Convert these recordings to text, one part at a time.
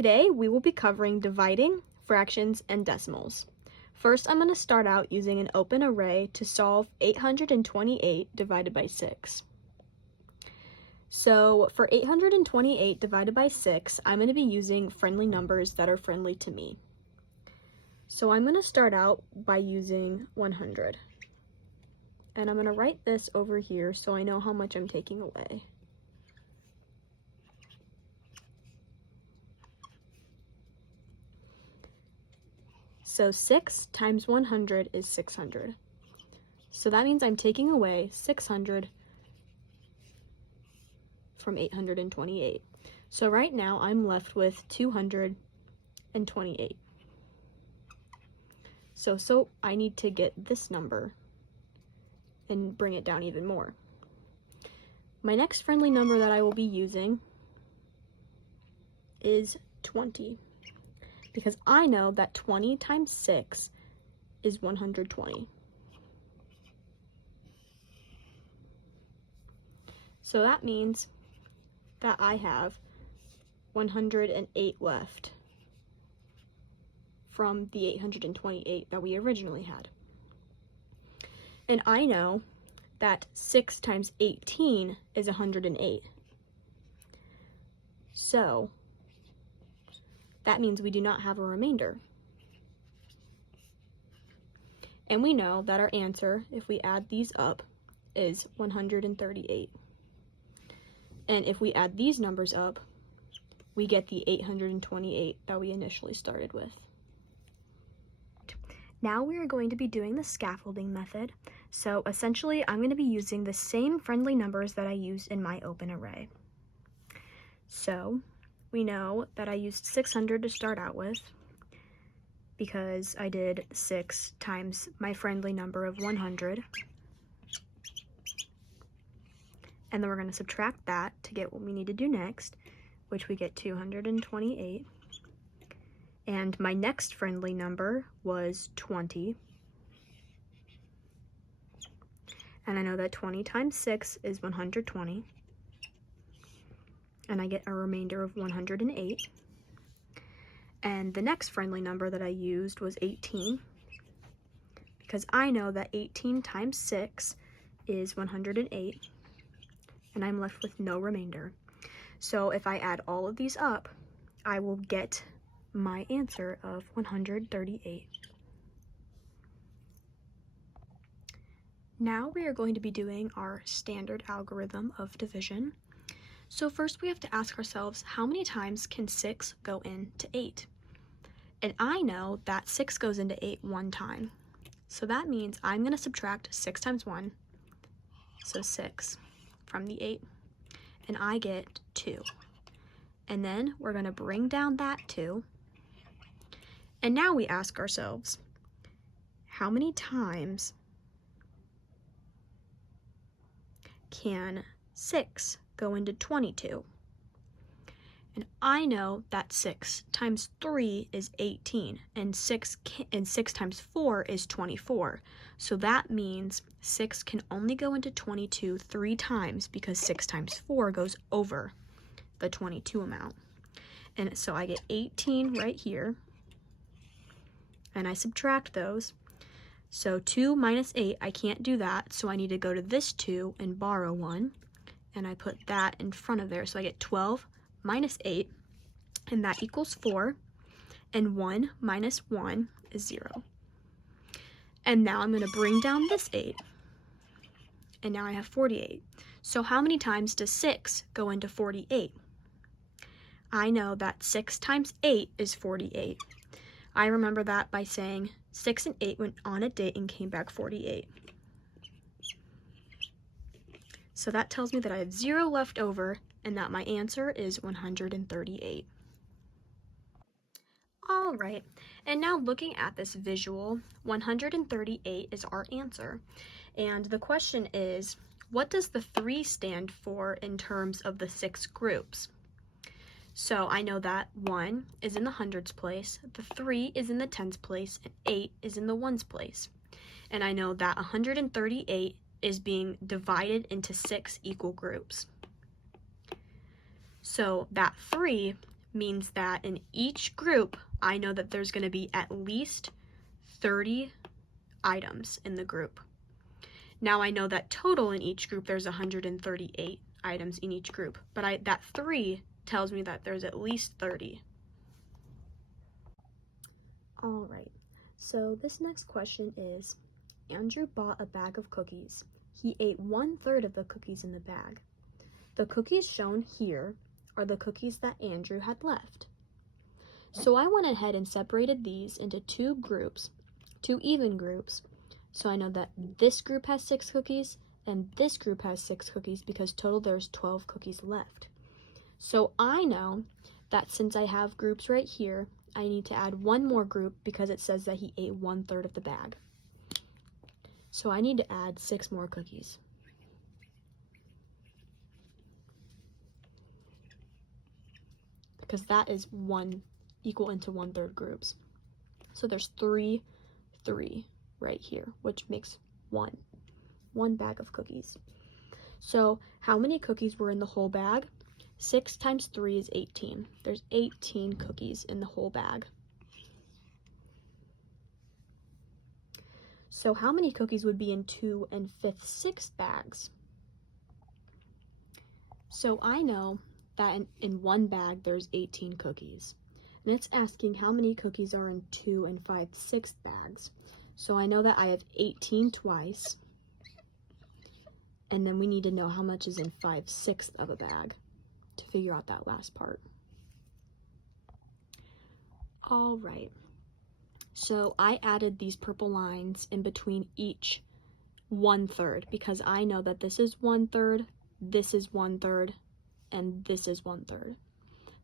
Today we will be covering dividing, fractions, and decimals. First, I'm going to start out using an open array to solve 828 divided by 6. So for 828 divided by 6, I'm going to be using friendly numbers that are friendly to me. So I'm going to start out by using 100. And I'm going to write this over here so I know how much I'm taking away. So 6 times 100 is 600. So that means I'm taking away 600 from 828. So right now I'm left with 228. So I need to get this number and bring it down even more. My next friendly number that I will be using is 20. Because I know that 20 times 6 is 120. So that means that I have 108 left from the 828 that we originally had. And I know that 6 times 18 is 108. So that means we do not have a remainder. And we know that our answer, if we add these up, is 138. And if we add these numbers up, we get the 828 that we initially started with. Now we are going to be doing the scaffolding method. So essentially, I'm going to be using the same friendly numbers that I used in my open array. So we know that I used 600 to start out with because I did 6 times my friendly number of 100. And then we're going to subtract that to get what we need to do next, which we get 228. And my next friendly number was 20. And I know that 20 times 6 is 120. And I get a remainder of 108. And the next friendly number that I used was 18, because I know that 18 times 6 is 108, and I'm left with no remainder. So if I add all of these up, I will get my answer of 138. Now we are going to be doing our standard algorithm of division. So first we have to ask ourselves, how many times can 6 go into 8? And I know that 6 goes into 8 one time. So that means I'm going to subtract 6 times 1, so 6, from the 8, and I get 2. And then we're going to bring down that 2. And now we ask ourselves, how many times can 6 go into 22? And I know that 6 times 3 is 18, and 6 times 4 is 24. So that means 6 can only go into 22 3 times because 6 times 4 goes over the 22 amount. And so I get 18 right here, and I subtract those. So 2 minus 8, I can't do that, so I need to go to this 2 and borrow 1, and I put that in front of there. So I get 12 minus 8, and that equals 4, and 1 minus 1 is 0. And now I'm going to bring down this 8, and now I have 48. So how many times does 6 go into 48? I know that 6 times 8 is 48. I remember that by saying 6 and 8 went on a date and came back 48. So that tells me that I have 0 left over and that my answer is 138. All right, and now looking at this visual, 138 is our answer. And the question is, what does the 3 stand for in terms of the 6 groups? So I know that 1 is in the hundreds place, the 3 is in the tens place, and 8 is in the ones place. And I know that 138 is being divided into 6 equal groups. So that 3 means that in each group, I know that there's going to be at least 30 items in the group. Now I know that total in each group there's 138 items in each group, but that 3 tells me that there's at least 30. All right, so this next question is, Andrew bought a bag of cookies. He ate 1/3 of the cookies in the bag. The cookies shown here are the cookies that Andrew had left. So I went ahead and separated these into two even groups. So I know that this group has 6 cookies and this group has 6 cookies because total there's 12 cookies left. So I know that since I have groups right here, I need to add one more group because it says that he ate 1/3 of the bag. So I need to add 6 more cookies. Because that is equal into 1/3 groups. So there's 3 right here, which makes one bag of cookies. So how many cookies were in the whole bag? 6 times 3 is 18. There's 18 cookies in the whole bag. So how many cookies would be in 2 5/6 bags? So I know that in one bag there's 18 cookies. And it's asking how many cookies are in 2 5/6 bags. So I know that I have 18 twice. And then we need to know how much is in 5/6 of a bag to figure out that last part. All right. So I added these purple lines in between each 1/3 because I know that this is 1/3, this is 1/3, and this is 1/3.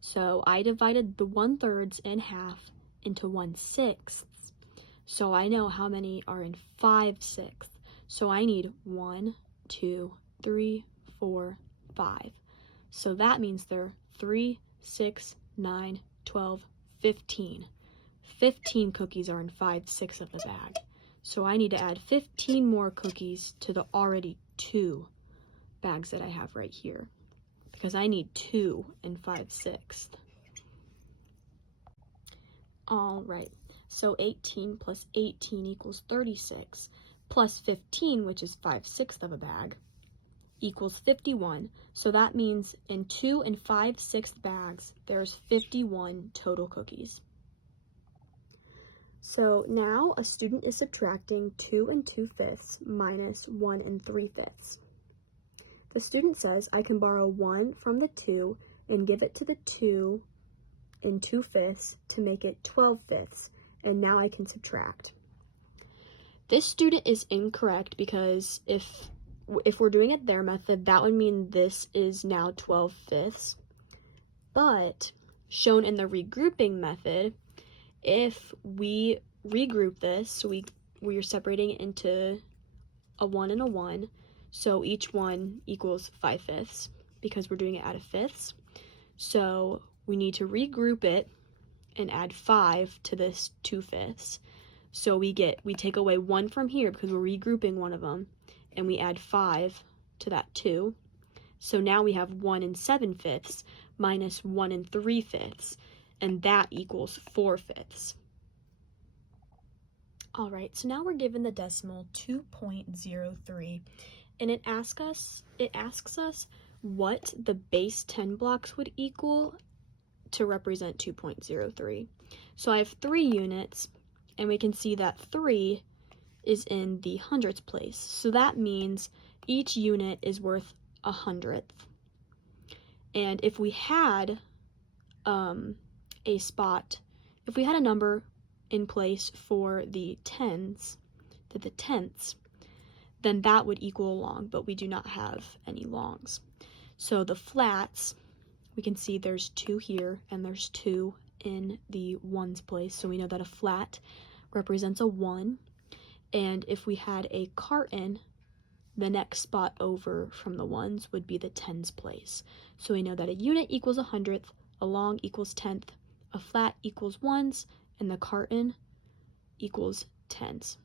So I divided the 1/3s in half into 1/6. So I know how many are in 5/6. So I need 1, 2, 3, 4, 5. So that means they're 3, 6, 9, 12, 15. 15 cookies are in 5/6 of the bag. So I need to add 15 more cookies to the already 2 bags that I have right here, because I need 2 in 5/6. All right, so 18 plus 18 equals 36, plus 15, which is 5/6 of a bag, equals 51. So that means in 2 5/6 bags, there's 51 total cookies. So now a student is subtracting 2 2/5 minus 1 3/5. The student says, I can borrow 1 from the 2 and give it to the 2 2/5 to make it 12/5, and now I can subtract. This student is incorrect because if we're doing it their method, that would mean this is now 12/5. But shown in the regrouping method, if we regroup this, so we are separating it into a 1 and a 1, so each one equals 5/5 because we're doing it out of fifths. So we need to regroup it and add 5 to this 2/5. So we take away 1 from here because we're regrouping one of them, and we add 5 to that 2. So now we have 1 7/5 minus 1 3/5, and that equals 4/5. All right, so now we're given the decimal 2.03, and it asks us what the base 10 blocks would equal to represent 2.03. So I have 3 units, and we can see that 3 is in the hundredths place. So that means each unit is worth 100th. And if we had if we had a number in place for the tenths, then that would equal a long, but we do not have any longs. So the flats, we can see there's 2 here and there's 2 in the ones place, so we know that a flat represents a 1. And if we had a carton, the next spot over from the ones would be the tens place. So we know that a unit equals 100th, a long equals 10th, a flat equals ones, and the carton equals tens.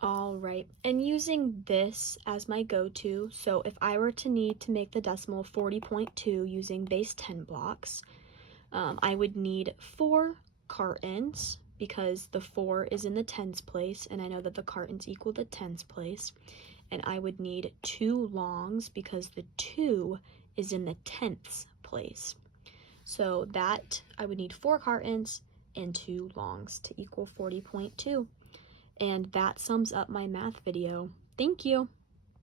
All right, and using this as my go-to, so if I were to need to make the decimal 40.2 using base 10 blocks, I would need 4 cartons because the 4 is in the tens place, and I know that the cartons equal the tens place. And I would need 2 longs because the 2 is in the tenths place. So that I would need 4 cartons and 2 longs to equal 40.2. And that sums up my math video. Thank you.